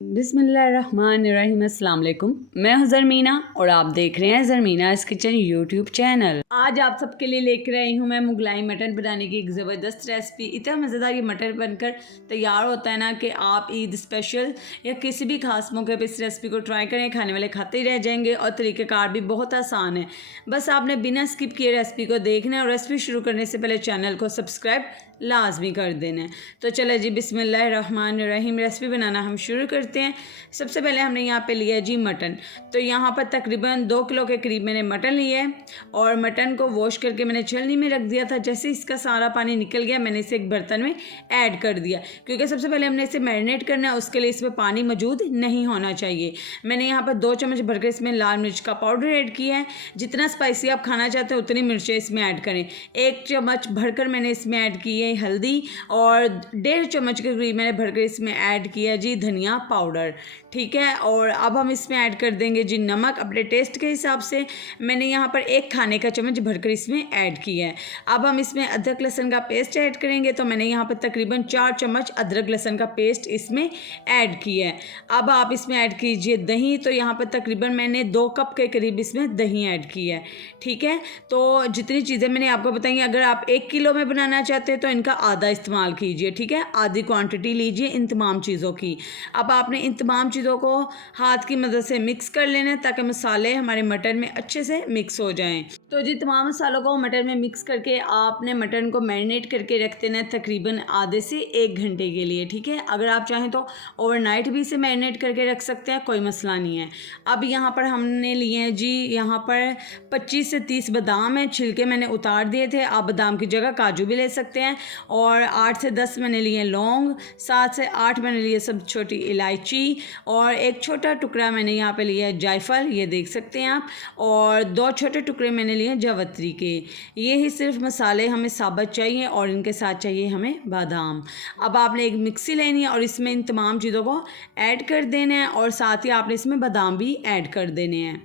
बिस्मिल्लाहिर्रहमानिर्रहीम, अस्सलाम वालेकुम। मैं हूं ज़रमीना और आप देख रहे हैं ज़रमीनाज़ किचन यूट्यूब चैनल। आज आप सबके लिए लेकर आई हूं मैं मुगलाई मटन बनाने की एक ज़बरदस्त रेसिपी। इतना मज़ेदार ये मटन बनकर तैयार होता है ना कि आप ईद स्पेशल या किसी भी खास मौके पर इस रेसिपी को ट्राई करें, खाने वाले खाते ही रह जाएंगे। और तरीक़ेकार भी बहुत आसान है, बस आपने बिना स्किप किए रेसिपी को देखना है और रेसिपी शुरू करने से पहले चैनल को सब्सक्राइब लाजमी कर देना है। तो चलो जी, बिस्मिल्लाहिर्रहमानिर्रहीम, रेसिपी बनाना हम शुरू करते हैं। सबसे पहले हमने यहाँ पे लिया जी मटन। तो यहाँ पर तकरीबन 2 किलो के करीब मैंने मटन लिया है और मटन को वॉश करके मैंने छलनी में रख दिया था। जैसे इसका सारा पानी निकल गया, मैंने इसे एक बर्तन में ऐड कर दिया, क्योंकि सबसे पहले हमने इसे मैरिनेट करना है, उसके लिए इसमें पानी मौजूद नहीं होना चाहिए। मैंने यहाँ पर 2 चम्मच भरकर इसमें लाल मिर्च का पाउडर ऐड किया है। जितना स्पाइसी आप खाना चाहते हैं उतनी मिर्चें इसमें ऐड करें। 1 चम्मच भरकर मैंने इसमें ऐड की है हल्दी और 1.5 चम्मच के करीब मैंने भरकर इसमें ऐड किया जी धनिया पाउडर। ठीक है, और अब हम इसमें ऐड कर देंगे जी नमक अपने टेस्ट के हिसाब से। मैंने यहाँ पर 1 खाने का चम्मच भरकर इसमें ऐड किया है। अब हम इसमें अदरक लहसुन का पेस्ट ऐड करेंगे। तो मैंने यहाँ पर तकरीबन 4 चम्मच अदरक लहसुन का पेस्ट इसमें ऐड किया है। अब आप इसमें ऐड कीजिए दही। तो यहाँ पर तकरीबन मैंने 2 कप के करीब इसमें दही ऐड किया है। ठीक है, तो जितनी चीज़ें मैंने आपको बताई, अगर आप 1 किलो में बनाना चाहते हैं तो इनका आधा इस्तेमाल कीजिए। ठीक है, आधी क्वांटिटी लीजिए इन तमाम चीज़ों की। अब आपने इन तमाम चीज़ों को हाथ की मदद से मिक्स कर लेना है ताकि मसाले हमारे मटन में अच्छे से मिक्स हो जाएं। तो जी तमाम मसालों को मटन में मिक्स करके आपने मटन को मैरिनेट करके रख देना है तकरीबन आधे से 1 घंटे के लिए। ठीक है, अगर आप चाहें तो ओवरनाइट भी इसे मैरिनेट करके रख सकते हैं, कोई मसला नहीं है। अब यहाँ पर हमने लिए हैं जी, यहाँ पर 25 से 30 बादाम हैं, छिलके मैंने उतार दिए थे। आप बादाम की जगह काजू भी ले सकते हैं। और 8 से 10 मैंने लिए लौंग, 7 से 8 मैंने लिए सब छोटी इलायची और एक छोटा टुकड़ा मैंने यहाँ पे लिया है जायफल, ये देख सकते हैं आप। और 2 छोटे टुकड़े मैंने लिए हैं जावित्री के। ये ही सिर्फ मसाले हमें साबुत चाहिए और इनके साथ चाहिए हमें बादाम। अब आपने एक मिक्सी लेनी है और इसमें इन तमाम चीज़ों को ऐड कर देना है और साथ ही आपने इसमें बादाम भी ऐड कर देने हैं।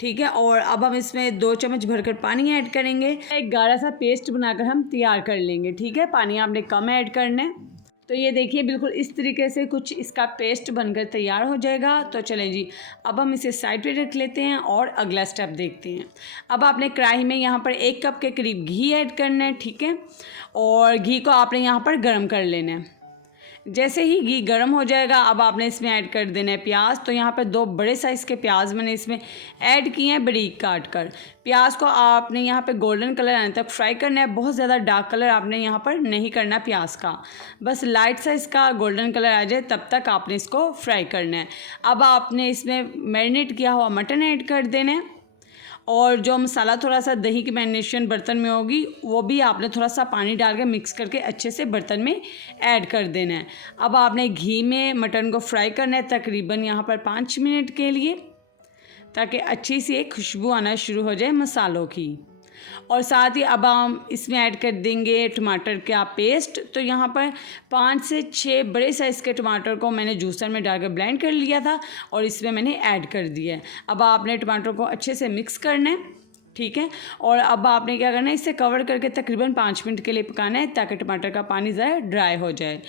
ठीक है, और अब हम इसमें 2 चम्मच भरकर पानी ऐड करेंगे। एक गाढ़ा सा पेस्ट बनाकर हम तैयार कर लेंगे। ठीक है, पानी आपने कम ऐड करना है। तो ये देखिए बिल्कुल इस तरीके से कुछ इसका पेस्ट बनकर तैयार हो जाएगा। तो चलें जी, अब हम इसे साइड पे रख लेते हैं और अगला स्टेप देखते हैं। अब आपने कढ़ाई में यहाँ पर 1 कप के करीब घी ऐड करना है। ठीक है, और घी को आपने यहाँ पर गर्म कर लेना है। जैसे ही घी गर्म हो जाएगा, अब आपने इसमें ऐड कर देना है प्याज। तो यहाँ पर 2 बड़े साइज़ के प्याज मैंने इसमें ऐड किए हैं बारीक काट कर। प्याज को आपने यहाँ पे गोल्डन कलर आने तक फ्राई करना है। बहुत ज़्यादा डार्क कलर आपने यहाँ पर नहीं करना प्याज का, बस लाइट सा इसका गोल्डन कलर आ जाए तब तक आपने इसको फ्राई करना है। अब आपने इसमें मैरिनेट किया हुआ मटन ऐड कर देना है और जो मसाला थोड़ा सा दही की मैरिनेशन बर्तन में होगी वो भी आपने थोड़ा सा पानी डाल के मिक्स करके अच्छे से बर्तन में ऐड कर देना है। अब आपने घी में मटन को फ्राई करना है तकरीबन यहाँ पर 5 मिनट के लिए, ताकि अच्छी सी एक खुशबू आना शुरू हो जाए मसालों की। और साथ ही अब हम इसमें ऐड कर देंगे टमाटर का पेस्ट। तो यहाँ पर 5 से 6 बड़े साइज़ के टमाटर को मैंने जूसर में डालकर ब्लेंड कर लिया था और इसमें मैंने ऐड कर दिया है। अब आपने टमाटर को अच्छे से मिक्स करना है। ठीक है, और अब आपने क्या करना है, इसे कवर करके तकरीबन 5 मिनट के लिए पकाना है ताकि टमाटर का पानी ज़रा ड्राई हो जाए।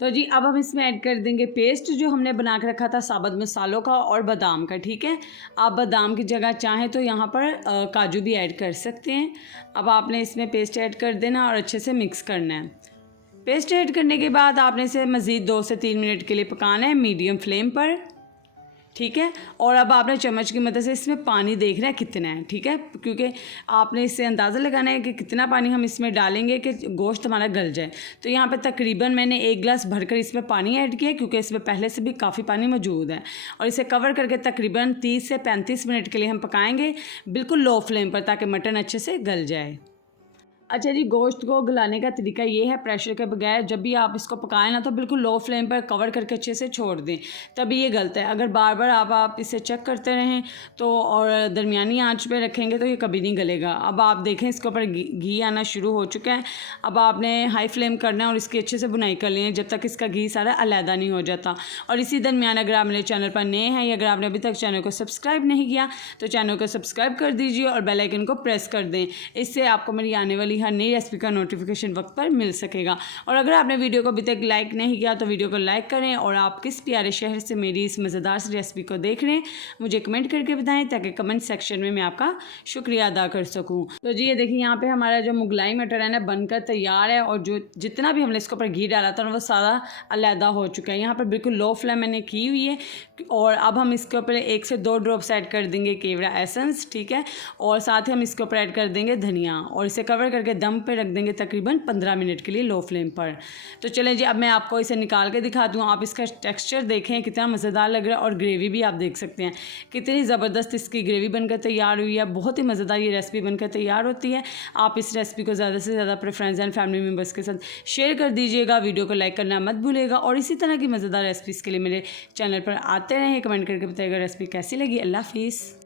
तो जी अब हम इसमें ऐड कर देंगे पेस्ट जो हमने बना के रखा था साबुत मसालों का और बादाम का। ठीक है, आप बादाम की जगह चाहें तो यहाँ पर काजू भी ऐड कर सकते हैं। अब आपने इसमें पेस्ट ऐड कर देना और अच्छे से मिक्स करना है। पेस्ट ऐड करने के बाद आपने इसे मज़ीद 2 से 3 मिनट के लिए पकाना है मीडियम फ्लेम पर। ठीक है, और अब आपने चम्मच की मदद से इसमें पानी देखना है कितना है। ठीक है, क्योंकि आपने इससे अंदाज़ा लगाना है कि कितना पानी हम इसमें डालेंगे कि गोश्त हमारा गल जाए। तो यहाँ पे तकरीबन मैंने 1 गिलास भरकर इसमें पानी ऐड किया, क्योंकि इसमें पहले से भी काफ़ी पानी मौजूद है। और इसे कवर करके तकरीबन 30 से 35 मिनट के लिए हम पकाएँगे बिल्कुल लो फ्लेम पर, ताकि मटन अच्छे से गल जाए। अच्छा जी, गोश्त को गलाने का तरीका ये है, प्रेशर के बगैर जब भी आप इसको पकाएं ना तो बिल्कुल लो फ्लेम पर कवर करके अच्छे से छोड़ दें, तभी ये गलता है। अगर बार बार आप इसे चेक करते रहें तो और दरमियानी आंच पे रखेंगे तो ये कभी नहीं गलेगा। अब आप देखें इसके ऊपर घी आना शुरू हो चुका है। अब आपने हाई फ्लेम करना है और इसकी अच्छे से बुनाई कर लेनी है जब तक इसका घी सारा अलहदा नहीं हो जाता। और इसी दरमियान अगर आप मेरे चैनल पर नए हैं या अगर आपने अभी तक चैनल को सब्सक्राइब नहीं किया तो चैनल को सब्सक्राइब कर दीजिए और बेल आइकन को प्रेस कर दें। इससे आपको मेरी आने वाली हर नई रेसिपी का नोटिफिकेशन वक्त पर मिल सकेगा। और अगर आपने वीडियो को अभी तक लाइक नहीं किया तो वीडियो को लाइक करें, और आप किस प्यारे शहर से मेरी इस मज़ेदार सी रेसिपी को देख रहे हैं मुझे कमेंट करके बताएं, ताकि कमेंट सेक्शन में मैं आपका शुक्रिया अदा कर सकूं। तो जी ये देखिए यहाँ पे हमारा जो मुगलाई मटर है ना बनकर तैयार है, और जो जितना भी हमने इसके ऊपर घी डाला था वो सारा अलहदा हो चुका है। यहाँ पर बिल्कुल लो फ्लेम मैंने की हुई है, और अब हम इसके ऊपर 1 से 2 ड्रॉप्स ऐड कर देंगे केवड़ा एसेंस, ठीक है। और साथ ही हम इसके ऊपर ऐड कर देंगे धनिया, और इसे कवर करके दम पे रख देंगे तकरीबन 15 मिनट के लिए लो फ्लेम पर। तो चलें जी अब मैं आपको इसे निकाल के दिखा दूँ। आप इसका टेक्सचर देखें कितना मज़ेदार लग रहा है, और ग्रेवी भी आप देख सकते हैं कितनी ज़बरदस्त इसकी ग्रेवी बनकर तैयार हुई है। बहुत ही मज़ेदार ये रेसिपी बनकर तैयार होती है। आप इस रेसिपी को ज़्यादा से ज़्यादा अपने फ्रेंड्स एंड फैमिली मेम्बर्स के साथ शेयर कर दीजिएगा। वीडियो को लाइक करना मत भूलिएगा, और इसी तरह की मज़ेदार रेसिपीज़ के लिए मेरे चैनल पर आते रहें। कमेंट करके बताइएगा रेसिपी कैसी लगी। अल्लाह हाफिज़।